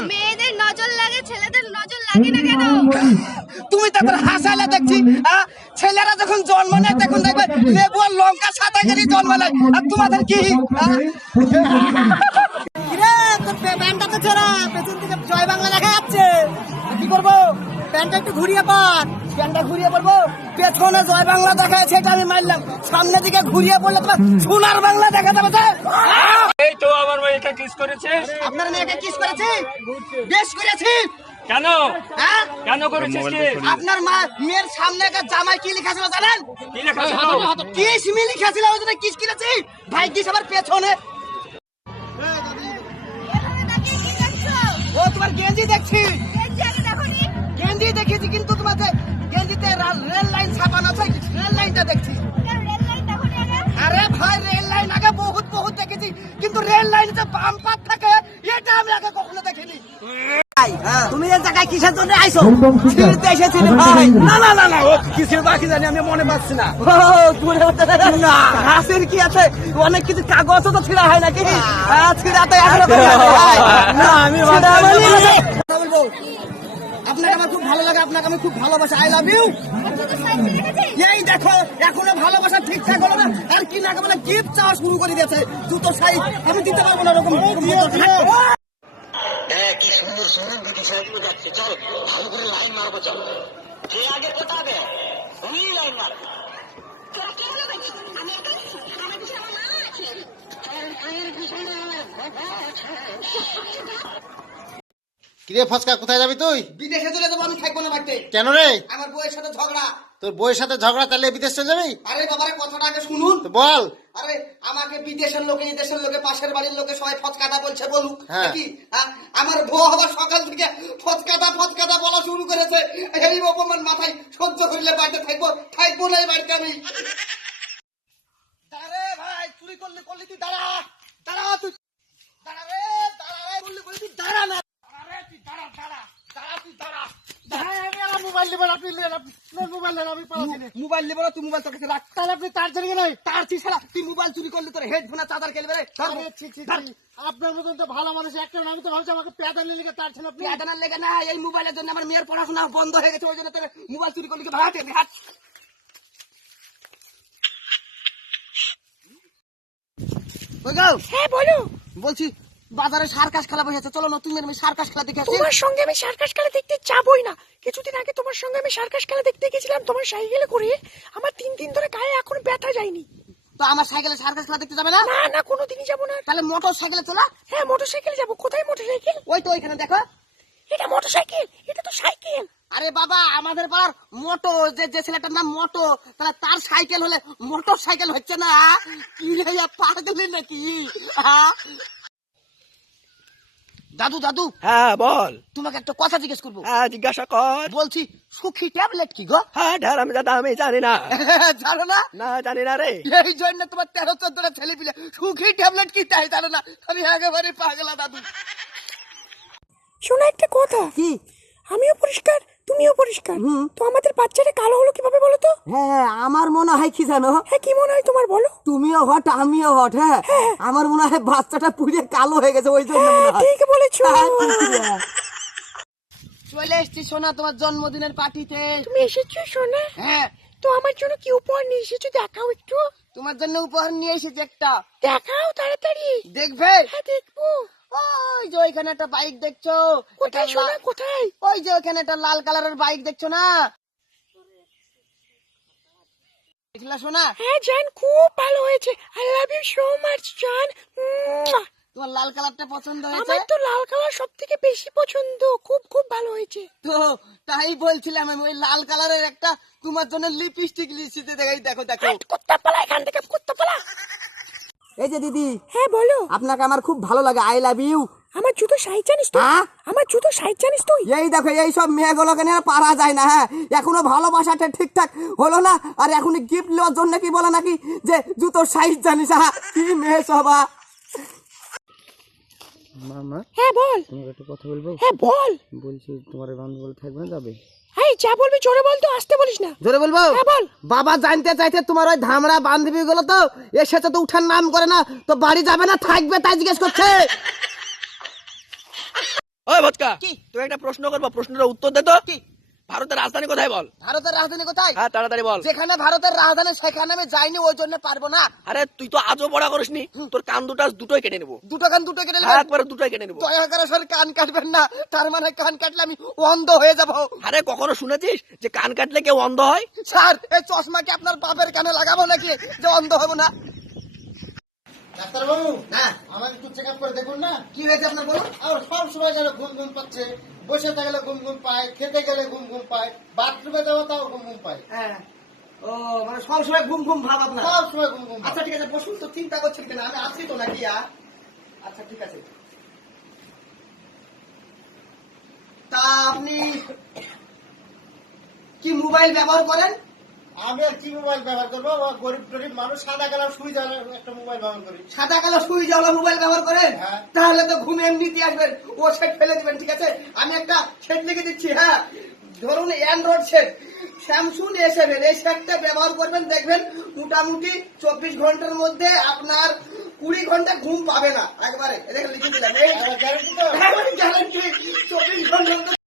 চান মেয়েদের নজর লাগে ছেলেদের নজর লাগে না কেন? তুমি তাদের হাসালে দেখছি হ্যাঁ? ছেলেরা যখন জন্ম নেয় তখন দেখবে লেবু আর লঙ্কা সাদা করে জন্ম নেয়। আর তোমাদের কি প্যান্টটা তো ছেঁড়া পেছন থেকে জয় বাংলা দেখা যাচ্ছে। কি করব? প্যান্টটা একটু ঘুরিয়ে পার। প্যান্টটা ঘুরিয়ে পড়ব পেছনে জয় বাংলা দেখা যাচ্ছে এটা আমি মারলাম। সামনের দিকে ঘুরিয়ে পড়লে তোমার সোনার বাংলা দেখা যাবে স্যার। এই তো আমার মেয়েকে কিস করেছে। আপনার মেয়েকে কিস করেছি? বেশ করেছি। কেন? হ্যাঁ? কেন করেছিস কি? আপনার মা মেয়ের সামনে একটা জামাই কি লিখেছিল জানেন? কি লেখা ছিল কিস মি ওই জন্য কিস কিনেছি ভাই কিস আবার পেছনে। ও তোমার গেঞ্জি দেখছি। গেঞ্জি আগে দেখোনি গেঞ্জি দেখেছি কিন্তু তোমাদের গেঞ্জিতে রেল আছে দেখছি আরে ভাই রেল লাইন আগে বহুত বহুত দেখেছি কিন্তু রেল লাইনে যে বাম্পার থাকে এটা আমি আগে কখনো দেখিনি। তুমি এই জায়গায় কিসের জন্য আইছো? এসেছিলে ভাই। না না না না ও কিসের বাকি জানি আমি মনে পাচ্ছি না। ও দূরে না। হাসির কি আছে? অনেক কিছু কাগজ তো ছিঁড়া হয় নাকি? হ্যাঁ, ছিঁড়াতে না আমি বলব। আপনাকে আমার খুব ভালো লাগে আপনাকে আমি খুব ভালোবাসি। আই লাভ ইউ এই দেখো এখনও ভালোবাসা ঠিকঠাক হলো না। আর কি না মানে গিফট চাওয়া শুরু করে দিয়েছে। জুতো সাইজ আমি দিতে পারব না এরকম হ্যাঁ কি সুন্দর সুন্দর দুটি সাইকেল যাচ্ছে চল ভালো করে লাইন মারবো চল। কে আগে ফোটাবে তুমি লাইন মার তোরা কে হলো বলছিস আমি একা আছি আমার পিছনে আমার মা আছে। এর পিছনে আমার বাবা আছে। কিরে ফচকা কোথায় যাবি তুই? বিদেশে চলে যাব আমি থাকব না বাড়িতে। কেন রে? আমার বউয়ের সাথে ঝগড়া। তোর বউয়ের সাথে ঝগড়া তাহলে বিদেশ চলে যাবি? আরে বাবারে কথাটা আগে শুনুন। বল। আরে আমাকে বিদেশের লোকে এই দেশের লোকে পাশের বাড়ির লোকে সবাই ফচকাটা বলছে বলুক। হ্যাঁ। নাকি? হ্যাঁ? আমার বউ আবার সকাল থেকে ফচকাটা ফচকাটা বলা শুরু করেছে। এই অপমান মাথায় সহ্য করলে বাড়িতে থাকব থাকব না এই বাড়িতে আমি। দাঁড়া ভাই চুরি করলে করলি তুই দাঁড়া দাঁড়া তুই দাঁড়া রে দাঁড়া রে করলে করলি তুই দাঁড়া না দাঁড়া রে তুই দাঁড়া দাঁড়া দাঁড়া তুই দাঁড়া মোবাইল নেবেন আপনি মোবাইল নেন আমি মোবাইল নেব না তুই মোবাইল তোর কাছে রাখ। তাহলে আপনি তার জানি নাই তার তুই সারা তুই মোবাইল চুরি করলে তোর চাদার খেলবে রে। আপনার মতন তো ভালো মানুষ একটা আমি তো ভাবছি আমাকে পেয়াদার লিখে তার ছিল আপনি লেগে না এই মোবাইলের জন্য আমার মেয়ের পড়াশোনা বন্ধ হয়ে গেছে ওই জন্য তোর মোবাইল চুরি করলি কি ভাড়াতে হাট হ্যাঁ বলো বলছি বাজারে সার্কাস খেলা বসেছে চলো নতুন আমি সার্কাস খেলা দেখে আসি। তোমার সঙ্গে আমি সার্কাস খেলা দেখতে যাবই না। কিছুদিন আগে তোমার সঙ্গে আমি সার্কাস খেলা দেখতে গেছিলাম তোমার সাইকেলে করে। আমার তিন দিন ধরে গায়ে এখন ব্যথা যায়নি। তো আমার সাইকেলে সার্কাস খেলা দেখতে যাবে না? না না কোনোদিনই যাব না। তাহলে মোটর সাইকেলে চলা। হ্যাঁ মোটর সাইকেলে যাব। কোথায় মোটর সাইকেল? ওই তো ওইখানে দেখো। এটা মোটর সাইকেল এটা তো সাইকেল। আরে বাবা আমাদের পাড়ার মোটো যে যে ছেলেটার নাম মোটো তাহলে তার সাইকেল হলে মোটর সাইকেল হচ্ছে না? কি পাগলি নাকি? হ্যাঁ? দাদু দাদু। হ্যাঁ বল। তোমাকে একটা কথা জিজ্ঞেস করব। হ্যাঁ জিজ্ঞাসা কর। বলছি সুখী ট্যাবলেট কি গো? হ্যাঁ ঢের আমি দাদা আমি জানি না। জানো না? না জানি না রে। এই জন্য তোমার তেরো চোদ্দটা ছেলে পিলে। সুখী ট্যাবলেট কি তাই জানো না? আমি একেবারে পাগলা দাদু। শোনা একটা কথা। কি? আমিও পরিষ্কার। তুমিও পরিষ্কার। তো আমাদের বাচ্চাটা কালো হলো কীভাবে বলো তো? হ্যাঁ আমার মনে হয় কি জানো? হ্যাঁ কি মনে হয় তোমার বলো? তুমিও হট আমিও হট হ্যাঁ? আমার মনে হয় বাচ্চাটা পুড়ে কালো হয়ে গেছে ওই জন্য মনে হয়। ঠিক বলেছ। হ্যাঁ, চলে এসছি সোনা তোমার জন্মদিনের পার্টিতে। তুমি এসেছ শোনা হ্যাঁ। তো আমার জন্য কি উপহার নিয়ে এসেছ? দেখাও একটু। তোমার জন্য উপহার নিয়ে এসেছি একটা। দেখাও তাড়াতাড়ি। দেখবে? হ্যাঁ দেখব। ওই যে ওইখানে একটা বাইক দেখছ কোথায় শোনা কোথায়? ওই যে ওখানে একটা লাল কালারের বাইক দেখছ না? দেখলা শোনা হ্যাঁ জান খুব ভালো হয়েছে। I love you so much জান। তোমার লাল কালারটা পছন্দ হয়েছে? আমার তো লাল কালার সব থেকে বেশি পছন্দ। খুব খুব ভালো হয়েছে। তো তাই বলছিলাম আমি ওই লাল কালারের একটা তোমার জন্য লিপস্টিক দেখাই। দেখো দেখো। কুত্তা পালা এখান থেকে কুত্তা পালা। এই যে দিদি। হ্যাঁ বলো। আপনাকে আমার খুব ভালো লাগে আই লাভ ইউ আমার জুতো সাইজ জানিস তুই হ্যাঁ? আমার জুতো সাইজ জানিস তুই? এই দেখো এই সব মেয়েগুলোকে নিয়ে পারা যায় না হ্যাঁ? এখনও ভালোবাসাটা ঠিকঠাক হলো না আর এখন গিফট নেওয়ার জন্য কি বলে নাকি? যে জুতোর সাইজ জানিস হ্যাঁ? কি মেয়ে সবা। মামা হ্যাঁ বল। তোমাকে একটা কথা বলব? হ্যাঁ বল। বলছি তোমার বান্ধব থাকবে না যাবে? যা বলবি জোরে বল তো আসতে বলিস না। জোরে বলব? হ্যাঁ বল। বাবা জানতে চাইছে তোমার ওই ধামড়া বান্ধবী গুলো তো এসেছে তো উঠার নাম করে না তো বাড়ি যাবে না থাকবে তাই জিজ্ঞেস করছে। ওই ভটকা কি? তুই একটা প্রশ্ন করব প্রশ্নের উত্তর দে তো। কি? ভারতের রাজধানী কোথায় বল? ভারতের রাজধানী কোথায়? হ্যাঁ তাড়াতাড়ি বল। যেখানে ভারতের রাজধানী সেখানে আমি যাইনি ওই জন্য পারব না। আরে তুই তো আজও পড়া করিসনি তোর কান দুটো দুটোই কেটে নেব। দুটো কান দুটো কেটে নেব? নেবেন একবারে দুটোই কেটে নেব। দয়া করে স্যার কান কাটবেন না। তার মানে কান কাটলে আমি অন্ধ হয়ে যাব। আরে কখনো শুনেছিস যে কান কাটলে কেউ অন্ধ হয়? স্যার এই চশমা কি আপনার বাপের কানে লাগাবো নাকি? যে অন্ধ হব না। ডাক্তারবাবু হ্যাঁ আমার একটু চেক আপ করে দেখুন না। কি হয়েছে আপনার বলুন? আর সব সময় যেন ঘুম ঘুম পাচ্ছে। বসে থাকলে ঘুম ঘুম পায় খেতে গেলে ঘুম ঘুম পায় বাথরুমে যাব তাও ঘুম ঘুম পায়। হ্যাঁ। ও মানে সব সময় ঘুম ঘুম ভাব আপনার? সব সময় ঘুম ঘুম আচ্ছা ঠিক আছে বসুন তো চিন্তা করছেন কেন? আমি আছি তো নাকি? আচ্ছা ঠিক আছে। তা আপনি কি মোবাইল ব্যবহার করেন? আমি আর কি মোবাইল ব্যবহার করব? ও গরিব মানুষ সাদা কালার সুই জ্বালা একটা মোবাইল ব্যবহার করি। সাদা কালো সুই জ্বালা মোবাইল ব্যবহার করেন হ্যাঁ। তাহলে তো ঘুম এমনিতে আসবেন ও সেট ফেলে দিবেন ঠিক আছে? আমি একটা সেট লিখে দিচ্ছি হ্যাঁ? ধরুন Android set Samsung A seven এই সেটটা ব্যবহার করবেন দেখবেন মোটামুটি চব্বিশ ঘণ্টার মধ্যে আপনার কুড়ি ঘণ্টা ঘুম পাবে না একবারে। লিখে দিলাম। গ্যারান্টি চব্বিশ ঘণ্টার মধ্যে